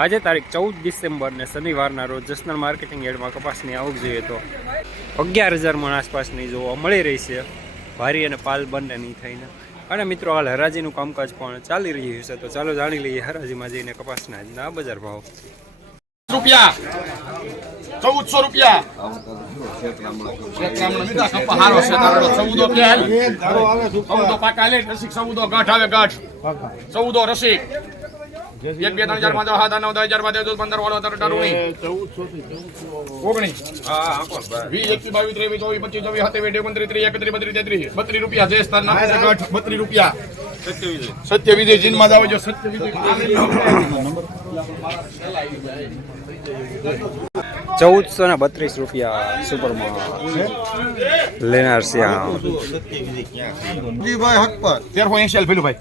આજે તારીખ ચૌદ ડિસેમ્બર ને શનિવારના રોજ જસનલ માર્કેટિંગ યાર્ડમાં કપાસની આવક જોઈએ તો અગિયાર હજાર મણ આસપાસની જોવા મળી રહી છે. ભારી અને પાલ બંનેની થઈને. અને મિત્રો, હાલ હરાજીનું કામકાજ પણ ચાલી રહ્યું છે. તો ચાલો જાણી લઈએ હરાજીમાં જઈને કપાસના આજના બજાર ભાવ. રૂપિયા. ચૌદસો રૂપિયા. હારો છે ચૌદો ચૌદો એક બે ત્રણ ચાર પાંચ સાત નવ દસ હજાર બાર તેર પંદર વાળો તારું નહીં ઓગણીસ. વીસ બાવીસ ત્રેવીસ ચોવીસ પચીસ ચોવીસ સત્યાવીસ ઓગણત્રીસ ત્રીસ એકત્રીસ બત્રીસ તેત્રીસ. બત્રીસ રૂપિયા જે સ્થાન નાખે છે ગાંઠ બત્રીસ રૂપિયા. સત્યવિજય. જીનમાં ચૌદસો ને બત્રીસ રૂપિયા સુપરમાં લેનાર શ્યામ. ભાઈ હક પર તેરસો એસી પેલું ભાઈ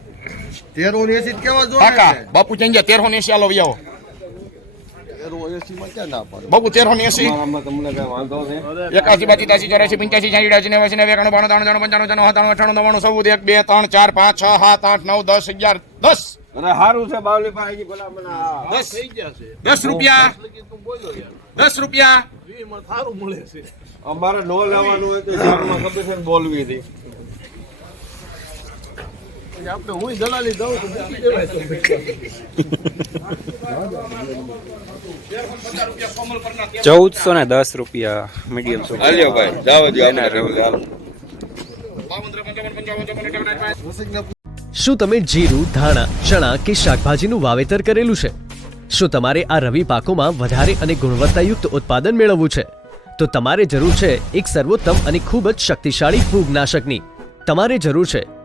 તેરો ને એસી કેવા કાકા જોડે બાપુ ચંજા તેરસો ને એસી આવો એસી બાપુ તેરસો એકાસી ચોરાસી પંચ્યાસી નેવાસી બાણું ત્રણ ત્રણ પંચાણું છન્નું સત્તાણું અઠાણું ચૌદ એક બે ત્રણ ચાર પાંચ છ સાત આઠ નવ દસ અગિયાર દસ. સારું છે બાવલી ભાઈ દસ. દસ રૂપિયા. દસ રૂપિયા. અમારે નો લેવાનું હોય તો ચૌદસો ને દસ રૂપિયા મીડિયમ હાલ્યો ભાઈ જાવ આપણે શું તમે જીરું ધાણા ચણા કે શાકભાજીનું વાવેતર કરેલું છે? શું તમારે આ રવિ પાકોમાં વધારે અને ગુણવત્તાયુક્ત ઉત્પાદન મેળવવું છે? તો તમારે જરૂર છે એક સર્વોત્તમ અને ખૂબ જ શક્તિશાળી ફૂગનાશકની. તમારે જરૂર છે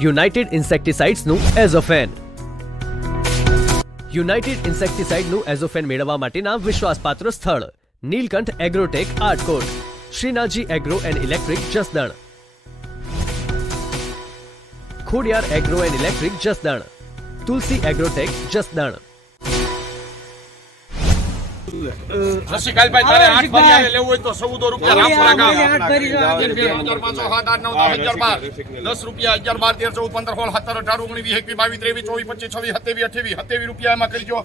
યુનાઇટેડ ઇન્સેક્ટિસાઇડ્સનું એઝોફેન યુનાઇટેડ ઇન્સેક્ટિસાઇડનું એઝોફેન મેળવવા માટેના વિશ્વાસપાત્ર સ્થળ, Nilkanth agrotech આર્ટકોટ Shrinathji agro and electric Jasdan. Khodiyar agro and electric Jasdan, Tulsi agrotech Jasdan. Rasik હાલભાઈ તારે આઠ હાલે લેવું હોય તો ચૌદો રૂપિયા રામપુરા દસ, રૂપિયા અગિયાર બાર તેર ચૌદ પંદર સોળ સત્તર અઢાર ઓગણીસ વીસ એકવીસ બાવીસ ત્રેવીસ ચોવીસ પચીસ છવ્વીસ સત્યાવીસ અઠ્યાવીસ સત્યાવીસ રૂપિયા એમાં કરજો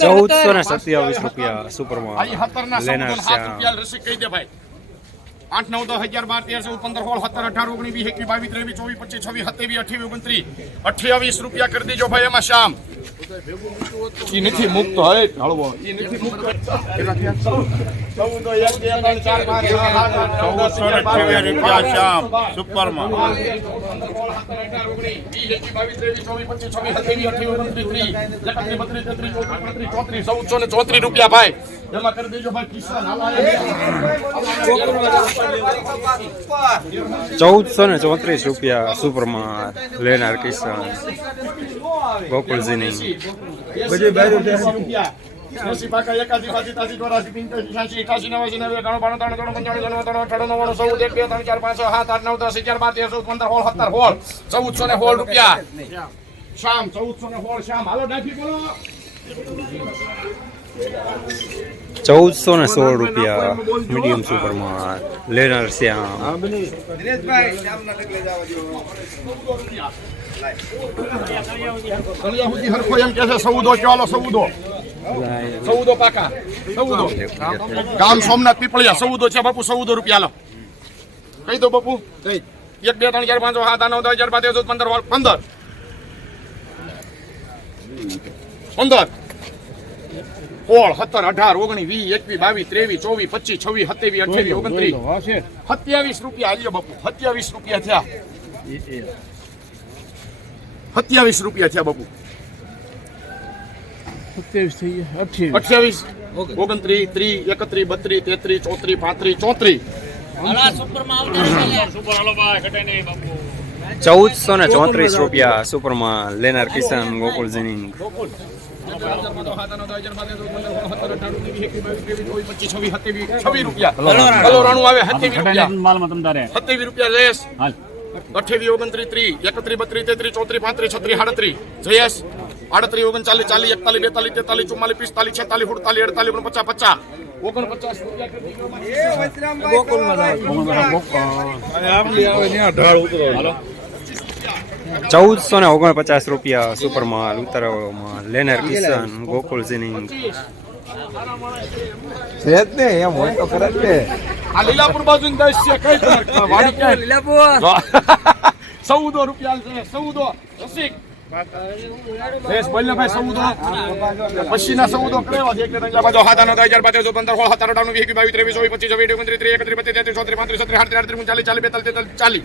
ચૌદસો ને સત્યાવીસ રૂપિયા સુપરમાં લેનાર આઠ, નવ, દસ, અગિયાર, બાર, તેર, ચૌદ, પંદર, સોળ, સત્તર, અઢાર, ઓગણીસ, વીસ, એકવીસ, બાવીસ, ત્રેવીસ, ચોવીસ, પચીસ, છવ્વીસ, સત્યાવીસ, અઠ્યાવીસ, ઓગણત્રીસ, અઠ્યાવીસ રૂપિયા કરી દેજો ભાઈ એમાં શ્યામ ઈ નથી મુક્ત હે હળવો. ને ચોત્રીસ રૂપિયા ભાઈ. જમા કરી દેજો ભાઈ કિસાન ચૌદસો ને ચોત્રીસ રૂપિયા સુપરમાં લેનાર કિસાન ગોકુળજીની. બધી રૂપિયા એસી પાકા એકાસી બાસી તાસી ચોરાસી પિંચાસી છ્યાસી એકાસી નવાસી નેવું એકાણું બાણું ત્રણ ત્રણ પંચાણું ત્રણ ત્રણ અઠાણું નવ્વાણું ચૌદ એક બે ત્રણ ચાર પાંચ છ સાત આઠ નવ દસ અગિયાર બાર તેરસો પંદર સોળ સત્તર સોળ ચૌદસો ને રૂપિયા. શામ ચૌદસો ને હોળ શામ હાલો ડાફી બોલો. ચૌદસો ને સોળ રૂપિયા મીડિયમ સુપરમાં લેનાર શ્યામ ગામ સોમનાથ પીપળિયા. સૌદો છે બાપુ સૌદો રૂપિયા લો. કહી દો બાપુ. એક બે ત્રણ ચાર પાંચ સાત આઠ નવ દસ હજાર બાર પંદર પંદર. પંદર. સોળ સત્તર અઢાર ઓગણી વીસ એકવીસ બાવીસ ત્રેવીસ ચોવીસ પચીસ છવ્વીસ સત્યાવીસ અઠ્યાવીસ ઓગણત્રીસ. સત્યાવીસ રૂપિયા આલ્યો બાપુ સત્યાવીસ રૂપિયા થયા. સત્યાવીસ રૂપિયા થયા બાપુ. અઠ્યાવીસ. ઓગણત્રીસ ત્રીસ એકત્રીસ બત્રીસ તેત્રીસ ચોત્રીસ પાંત્રીસ ચોત્રીસ. ચૌદસો ને ચોત્રીસ રૂપિયા સુપરમાં લેનાર કિસાન ગોકુળ જીનિંગ છવ્વીસ રૂપિયા કલોરાણું આવે સત્યાવીસ રૂપિયા સત્યાવીસ રૂપિયા જયેશ અઠ્યાવીસ ઓગણત્રીસ ત્રીસ એકત્રીસ બત્રીસ તેત્રીસ ચોત્રીસ પાંત્રીસ છત્રીસ સાડત્રીસ જયેશ આડત્રીસ ઓગણચાલીસ ચાલીસ એકતાલીસ બેતાલીસ તેતાલીસ ચુમ્માલીસ પિસ્તાલીસ છેતાલીસ સુડતાલીસ અડતાલીસ ઓગણપચાસ પચાસ ઓગણપચાસ ચૌદસો ને ઓગણપચાસ રૂપિયા સુપરમાલ ઉતારવામાં લેનાર કિસાન ગોકુળ જીનિંગ છે જ ને એમ હોય તો ખરા જ ને. આ લીલાપુર બાજુ દસ છે કઈ તમારે વાડી ચૌદો રૂપિયા છે ચૌદો રસિક. પછીના ચૌદો કરેવા છે એટલે રંજા બાજુ હાથાનો દસ હજાર પાંચસો પંદર સોળ સત્તર અઢાર વીસ બાવીસ ત્રેવીસ ચોવીસ પચીસ ત્રીસ એકત્રીસ બત્રીસ તેત્રીસ ચોત્રીસ પાંત્રીસ છત્રીસ આડત્રીસ આડત્રીસ ચાલીસ ચાલીસ બેતાલીસ તેતાલીસ ચાલીસ.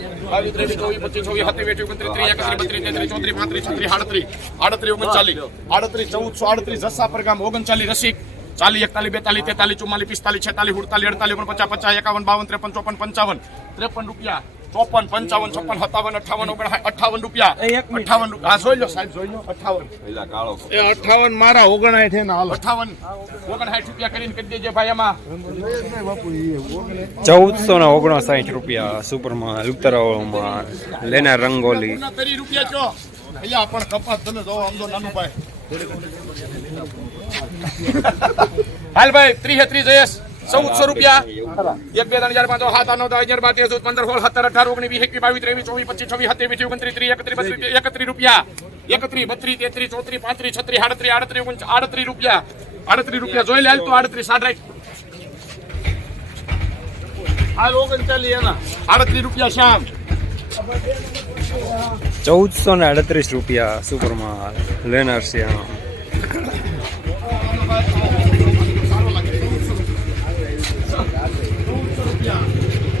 બાવીસ, ત્રેવીસ, ચોવીસ, પચીસ, છવ્વીસ, સત્યાવીસ, અઠ્યાવીસ, ઓગણત્રીસ, ત્રીસ, એકત્રીસ, બત્રીસ, તેત્રીસ, ચોત્રીસ, પાંત્રીસ, છત્રીસ, આડત્રીસ, આડત્રીસ, ઓગણચાલીસ, આડત્રીસ, ચૌદસો આડત્રીસ, જસાપર ગામ, ઓગણચાલીસ, રસિક, ચાલીસ, એકતાલીસ, બેતાલીસ, તેતાલીસ, ચુમ્માલીસ, પિસ્તાલીસ, છેતાલીસ, સુડતાલીસ, અડતાલીસ, ઓગણપચાસ, પચાસ, એકાવન, બાવન, ત્રેપન, ચોપન, પંચાવન, ત્રેપન રૂપિયા. ચોપન પંચાવન છપ્પન સત્તાવન અઠાવન ઓગણ અઠાવન રૂપિયા. અઠાવન રૂપિયા. હા જોઈ લો સાહેબ જોઈ લો. અઠાવન. કાળો એ અઠાવન મારા ઓગણાઠ છે ને હાલ. અઠાવન. ઓગણસાઠ રૂપિયા કરીને કરી દેજે ભાઈ એમાં ચૌદસો ને ઓગણસાઠ રૂપિયા સુપરમાં ઉતારવામાં લેના રંગોલી. ના તરી રૂપિયા છો. અહીંયા પણ કપાસ તમે જોવો આમ તો નાનું ભાઈ. હાલ ભાઈ ત્રીસ ત્રીસ જયેશ. ચૌદસો રૂપિયા. એક બે ત્રણ હજાર પાંચ છ, સાત આઠ નવ અગિયાર બાર તેર પંદર સોળ સત્તર અઢાર ઓગણીસ વીસ એકવીસ બાવીસ ત્રેવીસ ચોવીસ પચીસ છવ્વીસ સત્યાવીસ ઓગણત્રીસ ત્રીસ એકત્રીસ બત્રીસ એકત્રીસ રૂપિયા. એકત્રીસ બત્રીસ તેત્રીસ ચોત્રીસ પાંત્રીસ છત્રીસ આડત્રીસ આડત્રીસ ઓગણ આડત્રીસ રૂપિયા. આડત્રીસ રૂપિયા. જોઈ લે તો આડત્રીસ. સાઠ આડત્રીસ રૂપિયા શ્યામ. ચૌદસો ને અડત્રીસ રૂપિયા સુપરમાં લેનાર શ્યામ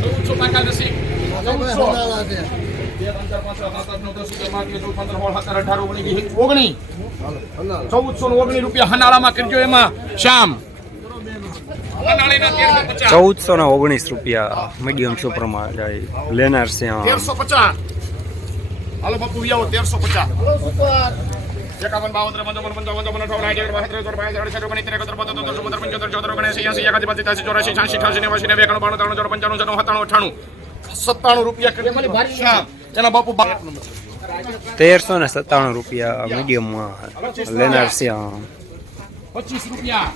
ચૌદસો પાકા દસી ચૌદસો બે ત્રણ ચાર પાંચ છ સાત આઠ નવ દસ અગિયાર બાર તેર ચૌદ પંદર સોળ સત્તર અઢાર ઓગણીસ વીસ ઓગણીસ ચૌદસો ને ઓગણીસ રૂપિયા હનાળામાં કરજો એમાં પચાસ ચૌદસો ને ઓગણીસ રૂપિયા મીડિયમ સુપરમાં જાય લેનાર શ્યામ તેરસો પચાસ હાલો બાપુ આવો તેરસો પચાસ એકાવન બાવન ત્રેપન ચોપન પંચાવન ચોપન અઠાવન સાઠ એકસઠ ચોર પાંસઠ અડસઠ ઓગણીસ ત્રેસઠ બોતેર પંચોતેર ચોતેર પંચોતેર ચોતેર ઓગણએંસી એંસી બાસી ત્યાસી ચોરાસી છ્યાસી અઠાસી નેવાસી નેવું એકાણું બાણું ત્રાણું ચોર પંચાણું સત્તાણું અઠાણું સત્તાણું રૂપિયા એના બાપુ બા તેરસો ને સત્તાણું રૂપિયા મીડિયમમાં લેનાર છે. પચીસ રૂપિયા.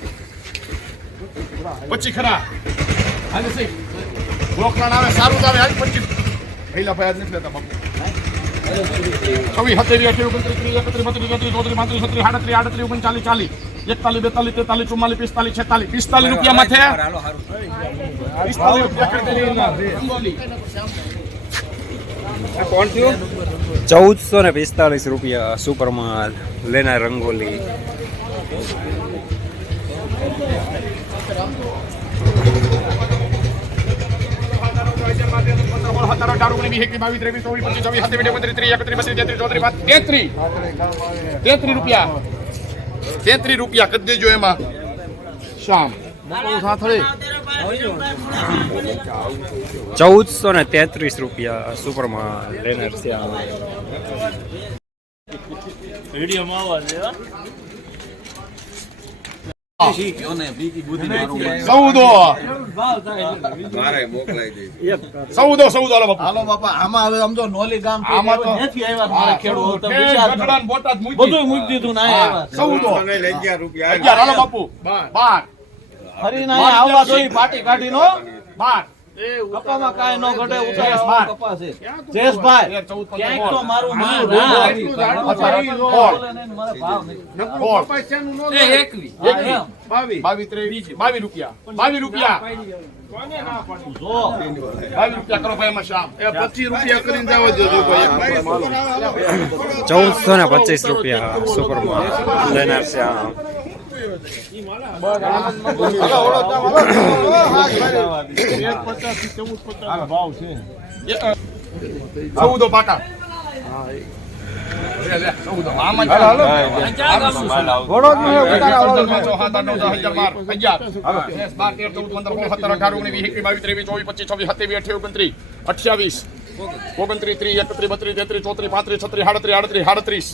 પચી ખરા. હાલે સહી રોકડા આવે સારું આવે. હાલ પચી પહેલા ભાઈ આજ નથી લેતા બાપુ. છવ્વીસ સત્યાવીસ અઠ્યાવીસ ઓગણત્રીસ ત્રીસ એકત્રીસ બત્રીસ ચોત્રીસ ચોત્રીસ પાંત્રીસ છત્રીસ આડત્રીસ આડત્રીસ ઓગણચાલીસ ચાલીસ. એકતાલીસ બેતાલીસ તેતાલીસ ચુમ્માલીસ પિસ્તાલીસ છેતાલીસ. પિસ્તાલીસ રૂપિયા. કોણ થયું? ચૌદસો ને પિસ્તાલીસ રૂપિયા સુપરમાં લેના રંગોલી. તેત્રીસ રૂપિયા. તેત્રીસ રૂપિયા કરી દેજો એમાં. શામ ચૌદસો ને તેત્રીસ રૂપિયા સુપરમાં લેનાર શ્યામ હાલો બાપુ. હાલો બાપા આમાં હવે સમજો નોલી ગામ આમાં તો- ત્યાંથી આવ્યા ખેડૂતો ને. બધું મૂકી. દીધું ના ચૌદો અગિયાર હાલો બાપુ. બાર. આવવા પાટી કાઢીનો બાર. કપામાં કાંઈ ન ઘટે ઉતાર કપા છે. પંદર, ક્યાંક તો મારું ત્રેવીસ, બાવીસ રૂપિયા. બાવીસ રૂપિયા. જો. બાવીસ રૂપિયા કરો ભાઈ એમાં શ્યામ પચીસ રૂપિયા કરીને જાવ ચૌદસો ને પચીસ રૂપિયા સુપરમાં લેનાર છ, ચૌદ, ઓગણત્રીસ, અઠ્યાવીસ ઓગણત્રીસ ત્રીસ એકત્રીસ બત્રીસ તેત્રીસ ચોત્રીસ પાંત્રીસ છત્રીસ સાડત્રીસ આડત્રીસ સાડત્રીસ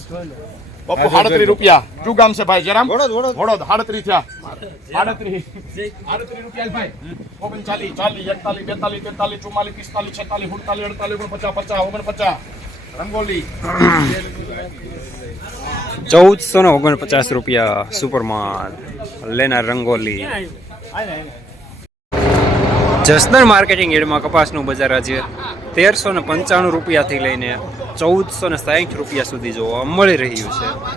બાપુ સાડત્રીસ રૂપિયા. શું ગામ છે ભાઈ જયરામ? વડોદ, સાડત્રીસ થયા. સાડત્રીસ. સાડત્રીસ રૂપિયા ભાઈ. ઓગણચાલીસ ચાલીસ એકતાલીસ બેતાલીસ તેતાલીસ ચુમ્માલીસ પિસ્તાલીસ છેતાલીસ સુડતાલીસ અડતાલીસ ઓગણપચાસ પચાસ ઓગણપચાસ. રંગોલી. ચૌદસો ને ઓગણપચાસ રૂપિયા સુપરમાં લેનાર રંગોલી. જસદણ માર્કેટિંગ એડમાં કપાસનું બજાર આજે તેરસો ને પંચાણું રૂપિયાથી લઈને ચૌદસો ને સાહીઠ રૂપિયા સુધી જોવા મળી રહ્યું છે.